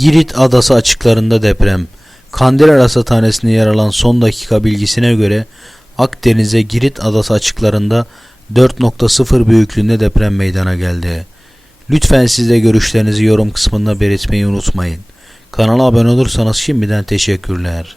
Girit adası açıklarında deprem. Kandil Rasathanesi'nde yer alan son dakika bilgisine göre Akdeniz'e Girit adası açıklarında 4.0 büyüklüğünde deprem meydana geldi. Lütfen siz de görüşlerinizi yorum kısmında belirtmeyi unutmayın. Kanala abone olursanız şimdiden teşekkürler.